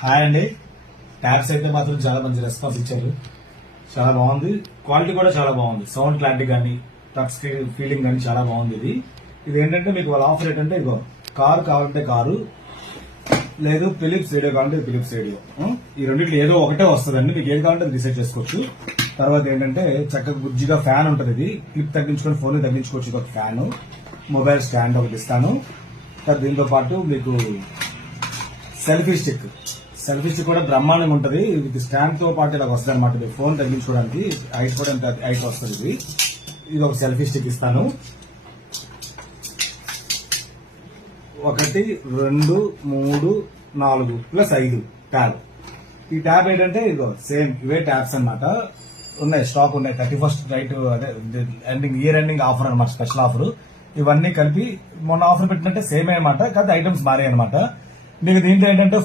Hi అండి. Tabs అయితే మాత్రం చాలా మంచి రెస్పాన్స్ ఇచ్చారు. చాలా బాగుంది. క్వాలిటీ కూడా చాలా బాగుంది. సౌండ్ క్లారిటీ కానీ టచ్ స్క్రీన్ ఫీలింగ్ కానీ చాలా బాగుంది. ఇది ఏంటంటే మీకు వాళ్ళ ఆఫర్ ఏంటంటే ఇగో కారు కావాలంటే కారు, లేదు ఫిలిప్స్ రేడియో కావాలంటే ఫిలిప్స్ రేడియో. ఈ రెండింటిలో ఏదో ఒకటే వస్తుందండి. మీకు ఏది కావాలంటే డిసైడ్ చేసుకోవచ్చు. తర్వాత ఏంటంటే చక్కగా బుజ్జిగా ఫ్యాన్ ఉంటుంది. ఇది క్లిప్ తగ్గించుకొని ఫోన్ తగ్గించుకోవచ్చు. ఇది ఒక ఫ్యాన్, మొబైల్ స్టాండ్ ఒకటి ఇస్తాను. దీంతో పాటు మీకు సెల్ఫీ స్టిక్ కూడా బ్రహ్మాండంగా ఉంటుంది. ఇది స్టాండ్ తో పాటు ఇలా వస్తుంది అనమాట. ఫోన్ తగ్గించుకోవడానికి హైట్ కూడా హైట్ వస్తుంది. ఇది ఒక సెల్ఫీ స్టిక్ ఇస్తాను. 1 2 3 4 ప్లస్ 5 ట్యాబ్. ఈ ట్యాబ్ ఏంటంటే ఇదిగో సేమ్ ఇవే ట్యాబ్స్ అనమాట. ఉన్నాయి, స్టాక్ ఉన్నాయి. 31st రైట్ అదే ఇయర్ ఎండింగ్ ఆఫర్ అనమాట, స్పెషల్ ఆఫర్. ఇవన్నీ కలిపి మొన్న ఆఫర్ పెట్టినట్టే సేమ్ అనమాట. కాకపోతే ఐటమ్స్ మారాయి అనమాట. మీకు దీంట్లో ఏంటంటే